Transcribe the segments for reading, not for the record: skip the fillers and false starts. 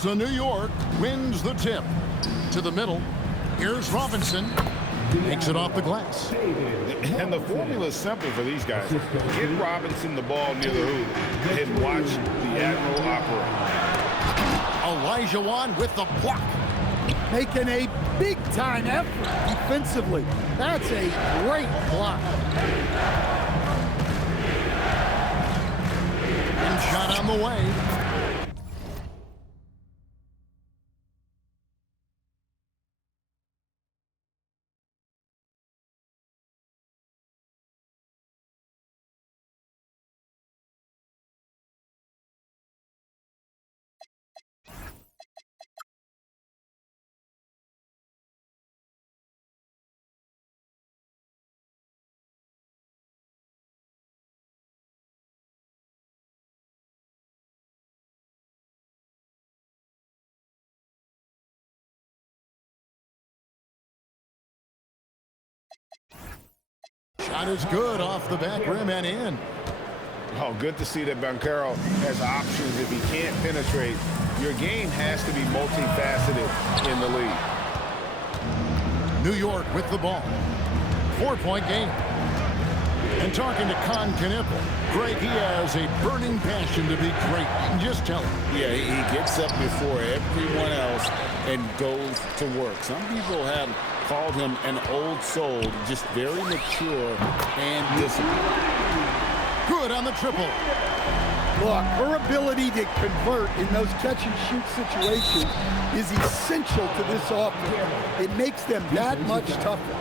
So New York wins the tip. To the middle. Here's Robinson. Makes it off the glass. And the formula is simple for these guys. Get Robinson the ball near the hoop and watch the Admiral operate. Olajuwon with the block. Making a big-time effort defensively. That's a great block. And shot on the way. Shot is good off the back rim and in. Oh, good to see that Banchero has options if he can't penetrate. Your game has to be multifaceted in the league. New York with the ball. 4-point game. And talking to Con Knueppel, Greg, he has a burning passion to be great. You can just tell him. Yeah, he gets up before everyone else and goes to work. Some people have called him an old soul, just very mature and disciplined. Good on the triple. Look, her ability to convert in those catch-and-shoot situations is essential to this offense. It makes them that much tougher.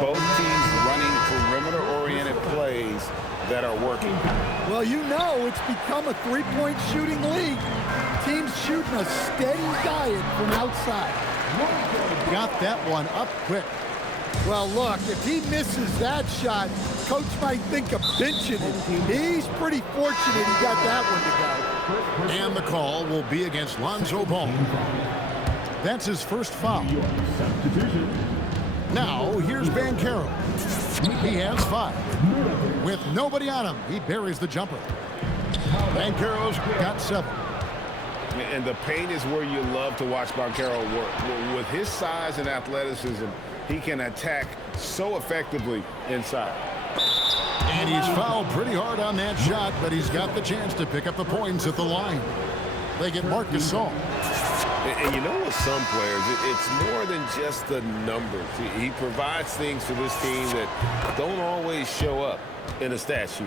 Both teams running perimeter-oriented plays that are working. Well, you know it's become a three-point shooting league. Teams shooting a steady diet from outside. Got that one up quick. Well, look, if he misses that shot, coach might think of benching it. He's pretty fortunate he got that one to go. And the call will be against Lonzo Ball. That's his first foul. Now, here's Banchero. He has 5. With nobody on him, he buries the jumper. Banchero's got 7. And the paint is where you love to watch Banchero work. With his size and athleticism, he can attack so effectively inside. And he's fouled pretty hard on that shot, but he's got the chance to pick up the points at the line. They get Marc Gasol. And you know, with some players, it's more than just the numbers. He provides things for this team that don't always show up in a stat sheet.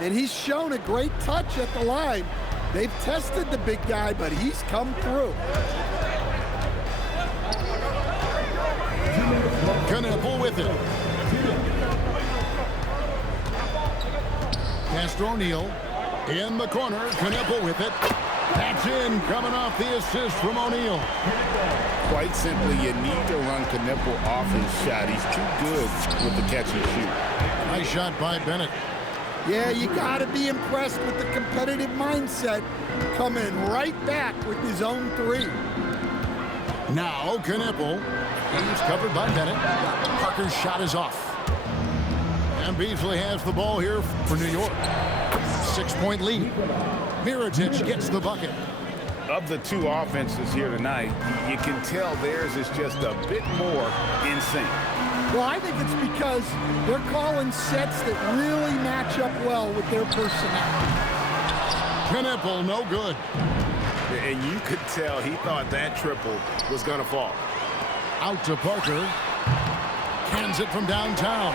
And he's shown a great touch at the line. They've tested the big guy, but he's come through. Knueppel with it. Castro O'Neal in the corner. Knueppel with it. That's in, coming off the assist from O'Neal. Quite simply, you need to run Knueppel off his shot. He's too good with the catch and shoot. Nice shot by Bennett. Yeah, you got to be impressed with the competitive mindset, coming right back with his own 3. Now Knueppel. He's covered by Bennett. Parker's shot is off. And Beasley has the ball here for New York. 6-point lead. Mirotic gets the bucket. Of the 2 offenses here tonight, you can tell theirs is just a bit more in sync. Well, I think it's because they're calling sets that really match up well with their personnel. Knueppel, no good. And you could tell he thought that triple was going to fall. Out to Parker. Cans it from downtown.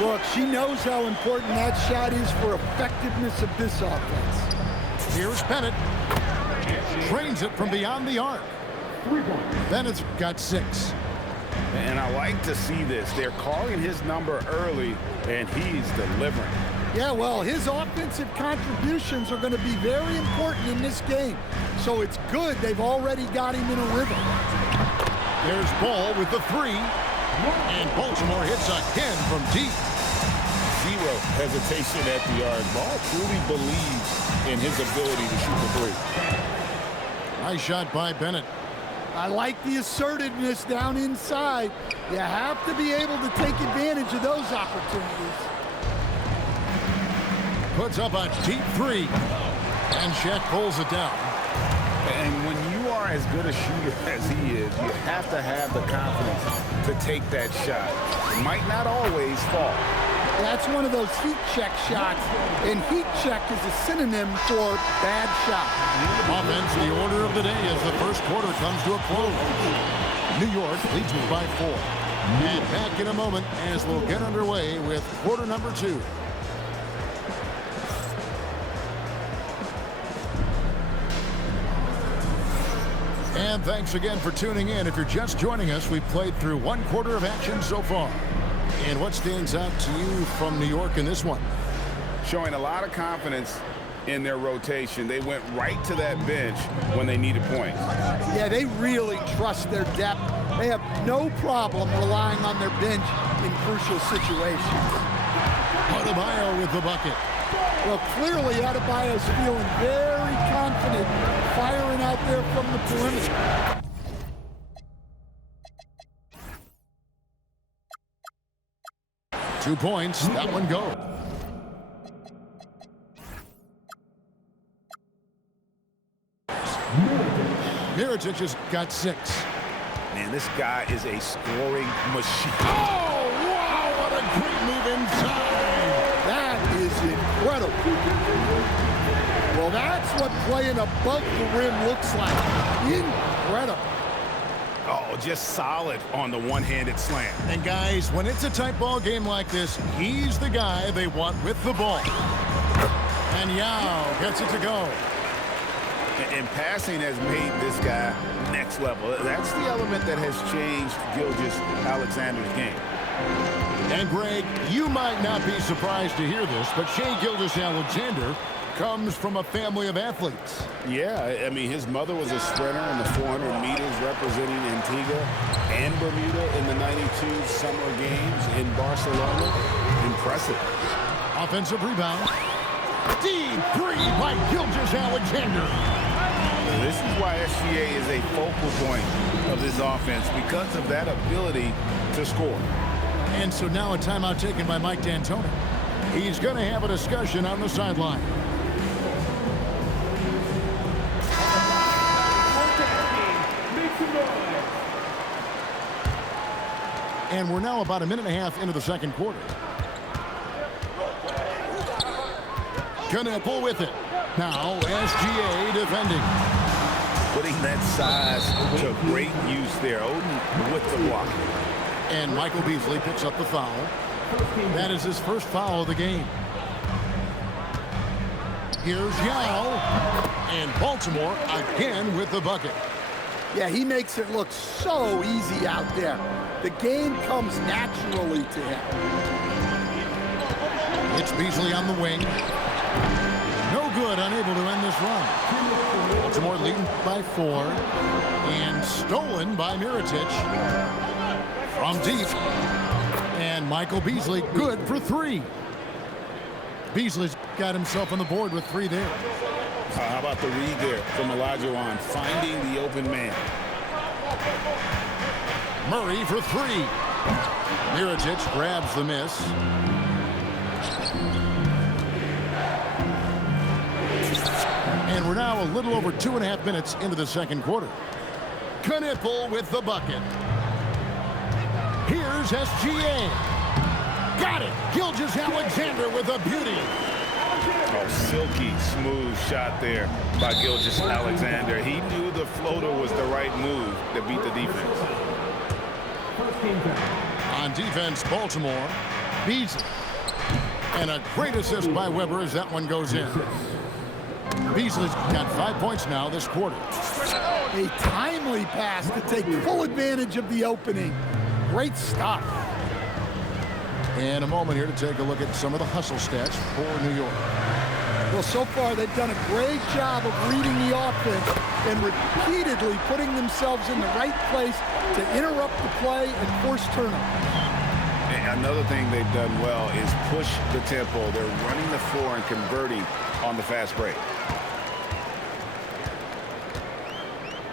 Look, she knows how important that shot is for effectiveness of this offense. Here's Bennett. Trains it from beyond the arc. Bennett's got 6. And I like to see this. They're calling his number early, and he's delivering. Yeah, well, his offensive contributions are going to be very important in this game. So it's good they've already got him in a rhythm. There's Ball with the 3. And Baltimore hits again from deep. Zero hesitation at the arc. Ball truly believes in his ability to shoot the three. Nice shot by Bennett. I like the assertiveness down inside. You have to be able to take advantage of those opportunities. Puts up a deep three. And Shaq pulls it down. And when you are as good a shooter as he is, you have to have the confidence to take that shot. It might not always fall. That's one of those heat check shots, and heat check is a synonym for bad shot. Offense, the order of the day as the first quarter comes to a close. New York leads by 4. And back in a moment as we'll get underway with quarter number 2. And thanks again for tuning in. If you're just joining us, we've played through one quarter of action so far. And what stands out to you from New York in this one? Showing a lot of confidence in their rotation. They went right to that bench when they needed points. Yeah, they really trust their depth. They have no problem relying on their bench in crucial situations. Adebayo with the bucket. Well, clearly Adebayo's feeling very confident firing out there from the perimeter. 2 points, that one goes. Mirotic has got 6. Man, this guy is a scoring machine. Oh, wow, what a great move inside. That is incredible. Well, that's what playing above the rim looks like. Incredible. Oh, just solid on the one-handed slam. And guys, when it's a tight ball game like this, he's the guy they want with the ball. And Yao gets it to go. And passing has made this guy next level. That's the element that has changed Gilgeous-Alexander's game. And Greg, you might not be surprised to hear this, but Shai Gilgeous-Alexander comes from a family of athletes. Yeah, I mean, his mother was a sprinter in the 400 meters representing Antigua and Bermuda in the 92 Summer Games in Barcelona. Impressive. Offensive rebound. Deep three by Gilgeous-Alexander. This is why SGA is a focal point of this offense, because of that ability to score. And so now a timeout taken by Mike D'Antoni. He's going to have a discussion on the sideline. And we're now about a minute and a half into the second quarter. Knipple with it. Now SGA defending. Putting that size to great use there. Oden with the block. And Michael Beasley picks up the foul. That is his first foul of the game. Here's Yao. And Baltimore again with the bucket. Yeah, he makes it look so easy out there. The game comes naturally to him. It's Beasley on the wing. No good, unable to end this run. Baltimore leading by 4. And stolen by Mirotic. From deep. And Michael Beasley good for 3. Beasley's got himself on the board with 3 there. How about the read there from Olajuwon, finding the open man. Murray for 3. Mirotic grabs the miss. And we're now a little over 2.5 minutes into the second quarter. Knipple with the bucket. Here's SGA. Got it. Gilgeous-Alexander with a beauty. Oh, silky smooth shot there by Gilgeous-Alexander. He knew the floater was the right move to beat the defense. On defense, Baltimore. Beasley. And a great assist by Weber as that one goes in. Beasley's got 5 points now this quarter. A timely pass to take full advantage of the opening. Great stop. And a moment here to take a look at some of the hustle stats for New York. Well, so far they've done a great job of reading the offense and repeatedly putting themselves in the right place to interrupt the play and force turnovers. And another thing they've done well is push the tempo. They're running the floor and converting on the fast break.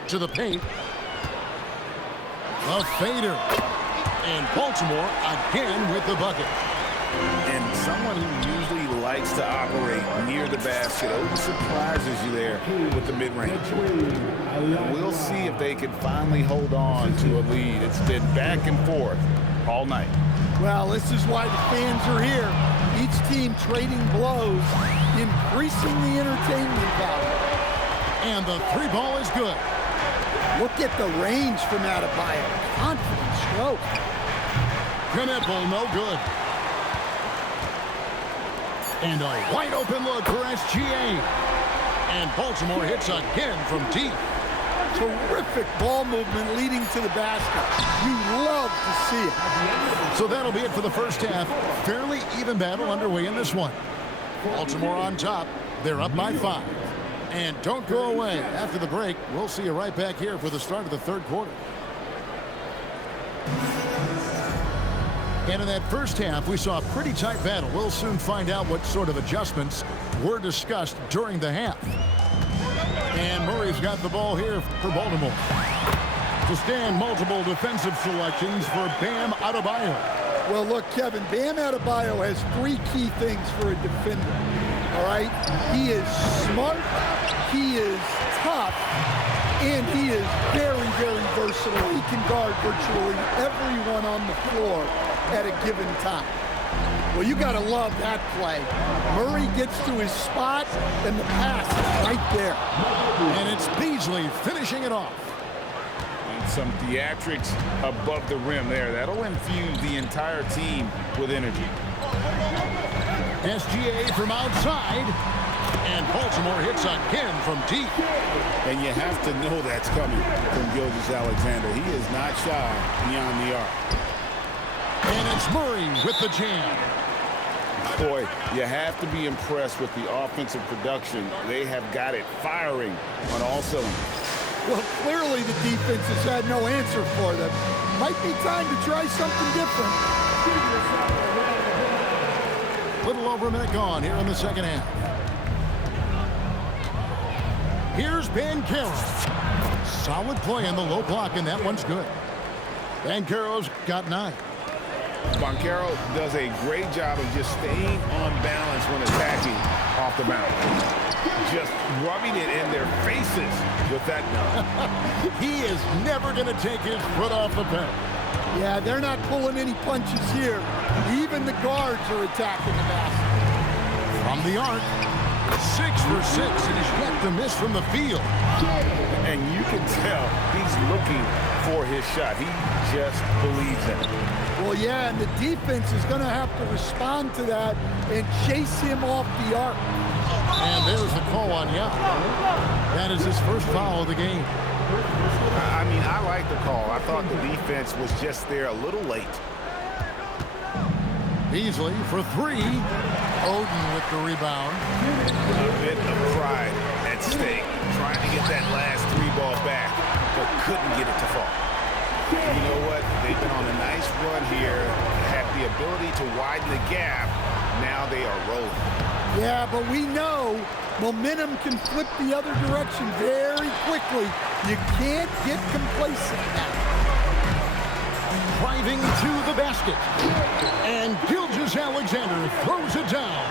To the paint. A fader. And Baltimore again with the bucket. And someone who usually likes to operate near the basket always surprises you there with the mid-range. We'll see if they can finally hold on to a lead. It's been back and forth all night. Well, this is why the fans are here. Each team trading blows, increasing the entertainment value. And the three ball is good. Look at the range from Adebayo. Confident stroke. Knipple, no good. And a wide open look for SGA. And Baltimore hits again from deep. Terrific ball movement leading to the basket. You love to see it. So that'll be it for the first half. Fairly even battle underway in this one. Baltimore on top. They're up by 5. And don't go away. After the break, we'll see you right back here for the start of the third quarter. And in that first half, we saw a pretty tight battle. We'll soon find out what sort of adjustments were discussed during the half. And Murray's got the ball here for Baltimore. To stand, multiple defensive selections for Bam Adebayo. Well, look, Kevin, Bam Adebayo has 3 key things for a defender. All right? He is smart, he is tough, and he is very, very versatile. He can guard virtually everyone on the floor at a given time. Well, you got to love that play. Murray gets to his spot, and the pass is right there. And it's Beasley finishing it off. And some theatrics above the rim there. That'll infuse the entire team with energy. SGA from outside. And Baltimore hits again from deep. And you have to know that's coming from Gilgeous-Alexander. He is not shy beyond the arc. And it's Murray with the jam. Boy, you have to be impressed with the offensive production. They have got it firing on all cylinders. Well, clearly the defense has had no answer for them. Might be time to try something different. Little over a minute gone here in the second half. Here's Banchero. Solid play in the low block, and that one's good. Banchero's got 9. Banchero does a great job of just staying on balance when attacking off the bounce. Just rubbing it in their faces with that dunk. He is never going to take his foot off the pedal. Yeah, they're not pulling any punches here. Even the guards are attacking the basket. From the arc, 6 for 6, and he's yet to miss from the field. And you can tell he's looking for his shot. He just believes in it. Well, yeah, and the defense is going to have to respond to that and chase him off the arc. And there's the call on Yao. That is his first foul of the game. I mean, I like the call. I thought the defense was just there a little late. Beasley for 3. Oden with the rebound. A bit of pride at stake. Trying to get that last 3 ball back, but couldn't get it to fall. You know what? They've been on a nice run here, have the ability to widen the gap. Now they are rolling. Yeah, but we know momentum can flip the other direction very quickly. You can't get complacent now. Driving to the basket. And Gilgeous-Alexander throws it down.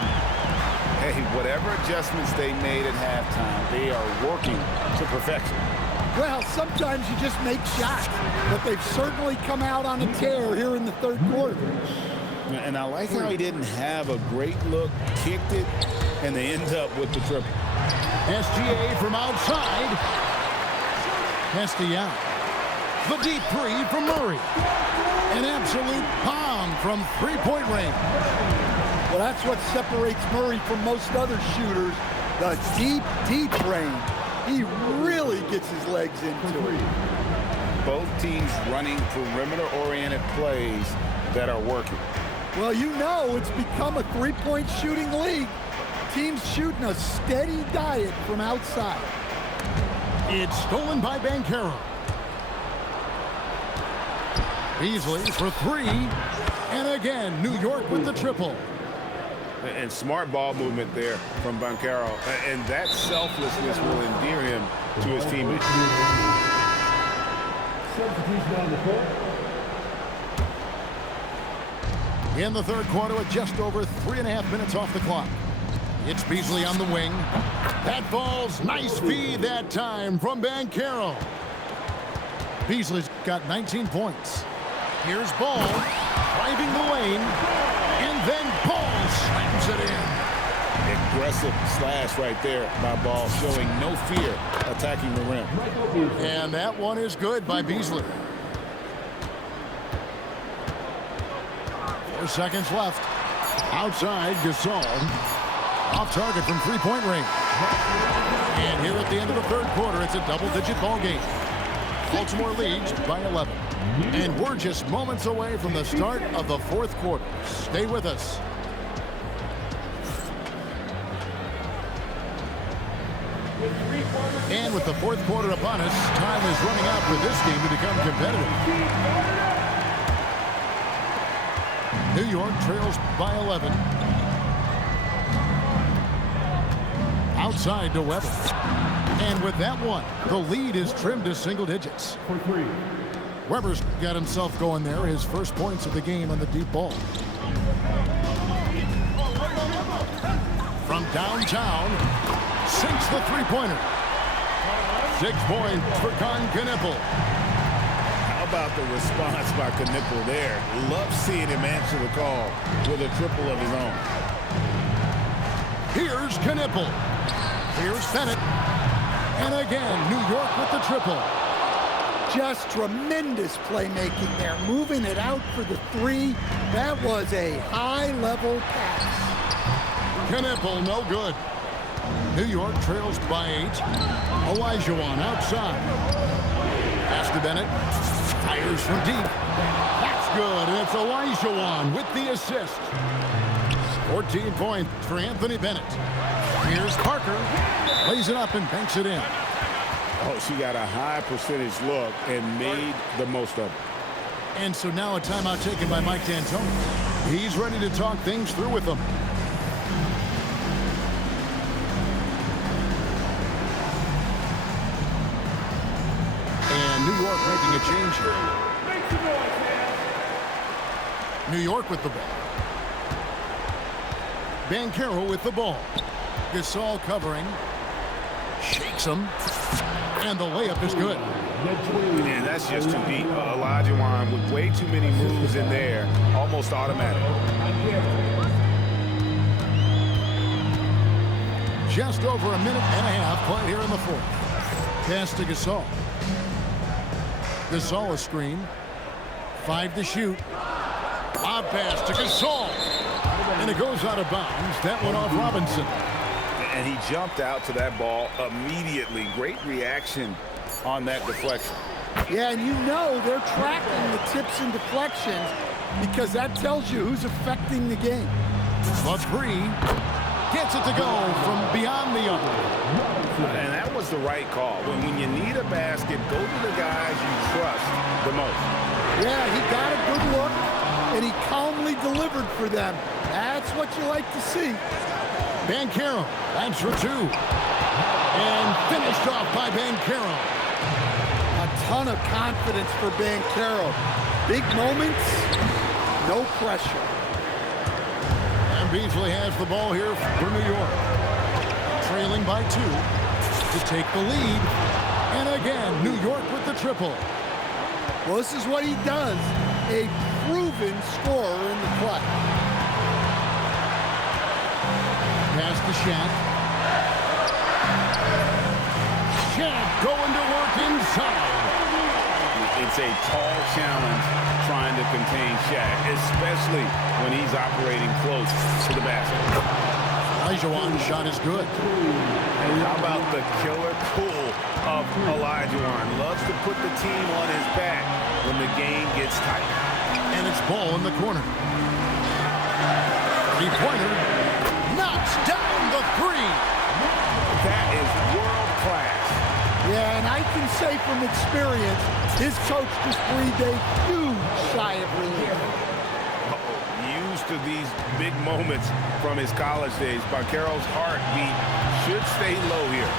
Hey, whatever adjustments they made at halftime, they are working to perfection. Well, sometimes you just make shots, but they've certainly come out on a tear here in the third quarter. And I like how he didn't have a great look, kicked it, and they end up with the triple. SGA from outside. Castellano. The deep 3 from Murray. An absolute bomb from three-point range. Well, that's what separates Murray from most other shooters, the deep, deep range. He really gets his legs into it. Both teams running perimeter-oriented plays that are working. Well, you know it's become a three-point shooting league. team's shooting a steady diet from outside. It's stolen by Banchero. Beasley for three. And again, New York with the triple. And smart ball movement there from Banchero. And that selflessness will endear him to his teammates. In the third quarter with just over 3.5 minutes off the clock. It's Beasley on the wing. That ball's nice feed that time from Banchero. Beasley's got 19 points. Here's Ball driving the lane, and then Ball slams it in. Aggressive slash right there by Ball, showing no fear attacking the rim. And that one is good by Beasley. 4 seconds left. Outside, Gasol. Off target from three-point range. And here at the end of the third quarter, it's a double-digit ball game. Baltimore leads by 11. And we're just moments away from the start of the fourth quarter. Stay with us. And with the fourth quarter upon us, time is running out for this game to become competitive. New York trails by 11. Outside to Weber. And with that one, the lead is trimmed to single digits. Weber's got himself going there. His first points of the game on the deep ball. From downtown, sinks the three-pointer. 6 points for Knipple. How about the response by Knipple there? Love seeing him answer the call with a triple of his own. Here's Knipple. Here's Bennett. And again, New York with the triple. Just tremendous playmaking there. Moving it out for the three. That was a high-level pass. Knipple, no good. New York trails by 8. Olajuwon outside. Pass to Bennett. Fires from deep. That's good, and it's Olajuwon with the assist. 14 points for Anthony Bennett. Here's Parker. Lays it up and banks it in. Oh, she got a high percentage look and made the most of it. And so now a timeout taken by Mike D'Antoni. He's ready to talk things through with them. And New York making a change here. New York with the ball. Banchero with the ball. Gasol covering. Shakes him. And the layup is good. Man, that's just too deep. Olajuwon with way too many moves in there. Almost automatic. Just over a minute and a half played here in the fourth. Pass to Gasol. Gasol a screen. 5 to shoot. Lob pass to Gasol. And it goes out of bounds. That one off Robinson. And he jumped out to that ball immediately. Great reaction on that deflection. Yeah, and you know they're tracking the tips and deflections because that tells you who's affecting the game. Free gets it to go from beyond the arc. And that was the right call. When you need a basket, go to the guys you trust the most. Yeah, he got a good look, and he calmly delivered for them. That's what you like to see. Banchero, that's for 2. And finished off by Banchero. A ton of confidence for Banchero. Big moments, no pressure. And Beasley has the ball here for New York. Trailing by 2 to take the lead. And again, New York with the triple. Well, this is what he does. A proven scorer in the clutch. Pass to Shaq. Shaq going to work inside. It's a tall challenge trying to contain Shaq, especially when he's operating close to the basket. Olajuwon's shot is good. And how about the killer pull of Olajuwon? Loves to put the team on his back when the game gets tight. And it's Ball in the corner. Three-pointer knocks down the Yeah, and I can say from experience, his coach just breathed a huge sigh of relief. Used to these big moments from his college days. Banchero's heartbeat should stay low here.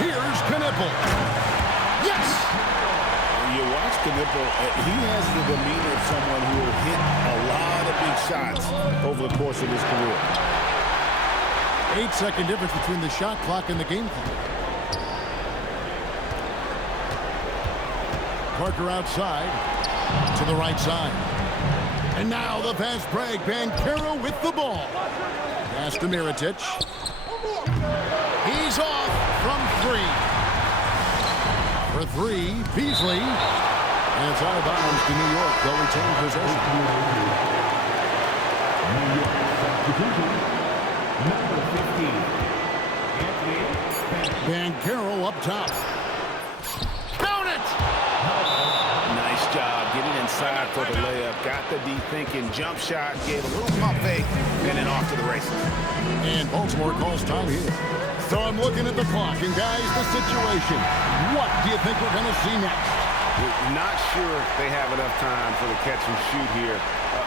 Here's Knipple. Yes! You watch Knipple, he has the demeanor of someone who will hit a lot of big shots over the course of his career. 8-second difference between the shot clock and the game clock. Parker outside to the right side. And now the fast break. Banchero with the ball. Pass to Mirotic. He's off from 3. For 3, Beasley. And it's out of bounds to New York. They'll retain possession. Banchero up top. Count it! Nice job getting inside for the layup. Got the D thinking. Jump shot. Gave a little pump fake. And then off to the races. And Baltimore calls time here. So I'm looking at the clock. And guys, the situation. What do you think we're going to see next? Not sure they have enough time for the catch and shoot here.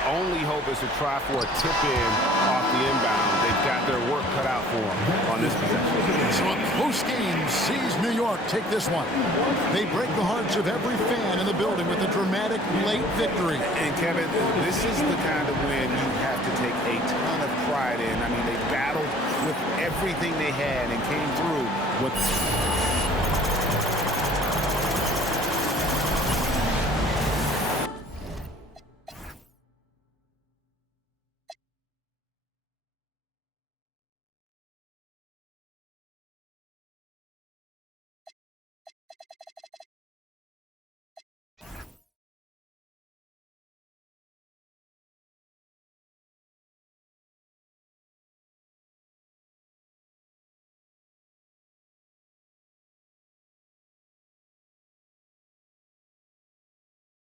Only hope is to try for a tip-in off the inbound. They've got their work cut out for them on this possession. So a close game sees New York take this one. They break the hearts of every fan in the building with a dramatic late victory. And Kevin, this is the kind of win you have to take a ton of pride in. I mean, they battled with everything they had and came through with